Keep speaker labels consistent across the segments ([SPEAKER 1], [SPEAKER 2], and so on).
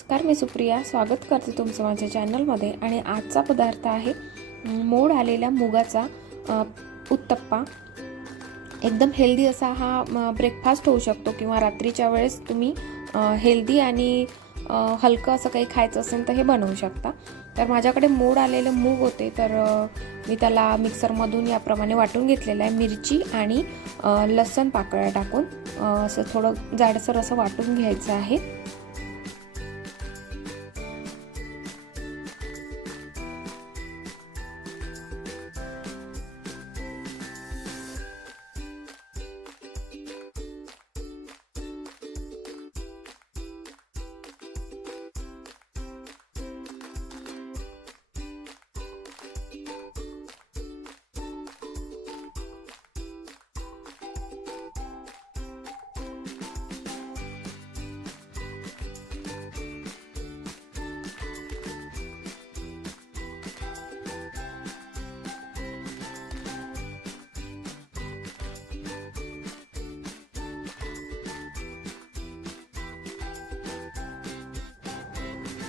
[SPEAKER 1] नमस्कार मी सुप्रिया. स्वागत करते तुमचं माझ्या चॅनलमध्ये. आणि आजचा पदार्थ आहे मोड आलेल्या मुगाचा उत्तप्पा. एकदम हेल्दी असा हा ब्रेकफास्ट होऊ शकतो किंवा रात्रीच्या वेळेस तुम्ही हेल्दी आणि हलकं असं काही खायचं असेल तर हे बनवू शकता. तर माझ्याकडे मोड आलेले मूग होते तर मी त्याला मिक्सरमधून याप्रमाणे वाटून घेतलेलं आहे. मिरची आणि लसण पाकळ्या टाकून असं थोडं जाडसर असं वाटून घ्यायचं आहे.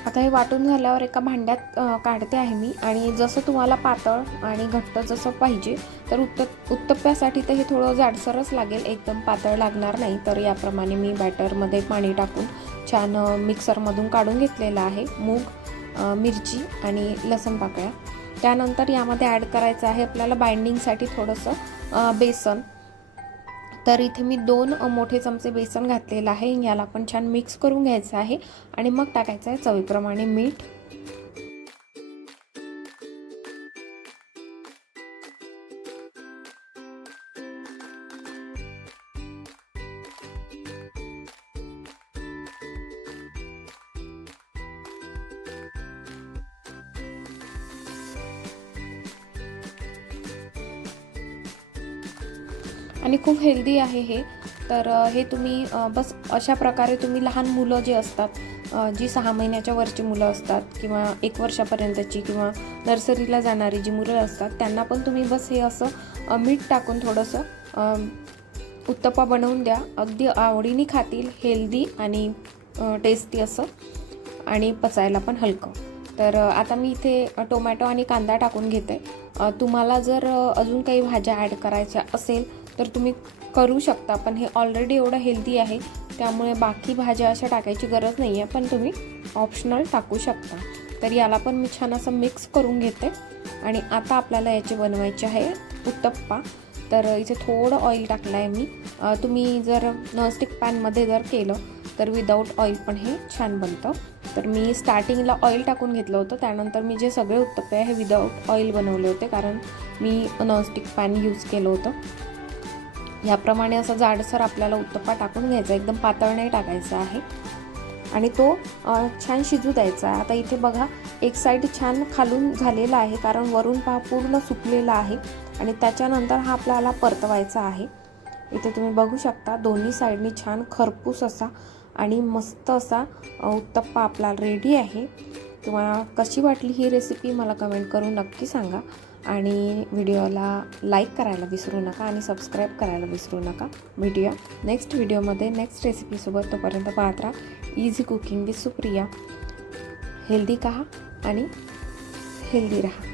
[SPEAKER 1] आता हे वाटून झाल्यावर एका भांड्यात काढते आहे मी. आणि जसं तुम्हाला पातळ आणि घट्ट जसं पाहिजे तर उत्तप उत्तप्प्यासाठी तर हे थोडं जाडसरच लागेल. एकदम पातळ लागणार नाही. तर याप्रमाणे मी बॅटरमध्ये पाणी टाकून छान मिक्सरमधून काढून घेतलेलं आहे. मूग मिरची आणि लसण पाकळ्या. त्यानंतर यामध्ये ॲड करायचं आहे आपल्याला बाइंडिंगसाठी थोडंसं बेसन. तर इथे मी दोन मोठे चमचे बेसन घातलेलं आहे. याला पण छान मिक्स करून घ्यायचं आहे. आणि मग टाकायचं आहे चवीप्रमाणे मीठ. आणि खूप हेल्दी आहे हे. तर हे तुम्ही बस अशा प्रकारे तुम्ही लहान मुलं जे असतात जी सहा महिन्याच्या वरची मुलं असतात किंवा एक वर्षापर्यंतची किंवा नर्सरीला जाणारी जी मुलं असतात त्यांना पण तुम्ही बस हे असं मीठ टाकून थोडंसं उत्तप्पा बनवून द्या. अगदी आवडीने खातील हेल्दी आणि टेस्टी असं आणि पचायला पण हलकं. तर आता मी इथे टोमॅटो आणि कांदा टाकून घेते. तुम्हाला जर अजून काही भाज्या ॲड करायच्या असेल तर तुम्ही करू शकता पण हे ऑलरेडी एवढं हेल्दी आहे त्यामुळे बाकी भाज्या अशा टाकायची गरज नाही आहे पण तुम्ही ऑप्शनल टाकू शकता. तर याला पण मी छान असं मिक्स करून घेते. आणि आता आपल्याला याचे बनवायचे आहे उत्तप्पा. तर इथे थोडं ऑइल टाकलं आहे मी तुम्ही जर नॉनस्टिक पॅनमध्ये जर केलं तर विदाऊट ऑइल पण हे छान बनतं. तर मी स्टार्टिंगला ऑइल टाकून घेतलं होतं. त्यानंतर मी जे सगळे उत्तप्पे आहे हे विदाऊट ऑइल बनवले होते कारण मी नॉनस्टिक पॅन यूज केलं होतं. ह्याप्रमाणे असं जाडसर आपल्याला उत्तप्पा टाकून घ्यायचा. एकदम पातळ नाही टाकायचा आहे. आणि तो छान शिजू द्यायचा आहे. आता इथे बघा एक साईड छान खालून झालेला आहे. कारण वरून पहा पूर्ण सुकलेला आहे. आणि त्याच्यानंतर हा आपल्याला परतवायचा आहे. इथे तुम्ही बघू शकता दोन्ही साईडने छान खरपूस असा आणि मस्त असा उत्तप्पा आपला रेडी आहे. तुम्हाला कशी वाटली ही रेसिपी मला कमेंट करून नक्की सांगा. आणि व्हिडिओला लाईक करायला विसरू नका आणि सबस्क्राईब करायला विसरू नका. भेटूया नेक्स्ट व्हिडिओमध्ये. नेक्स्ट रेसिपीसोबत तोपर्यंत पाहत राहा. Easy cooking with Supriya. Healthy कहा आणि हेल्दी राहा.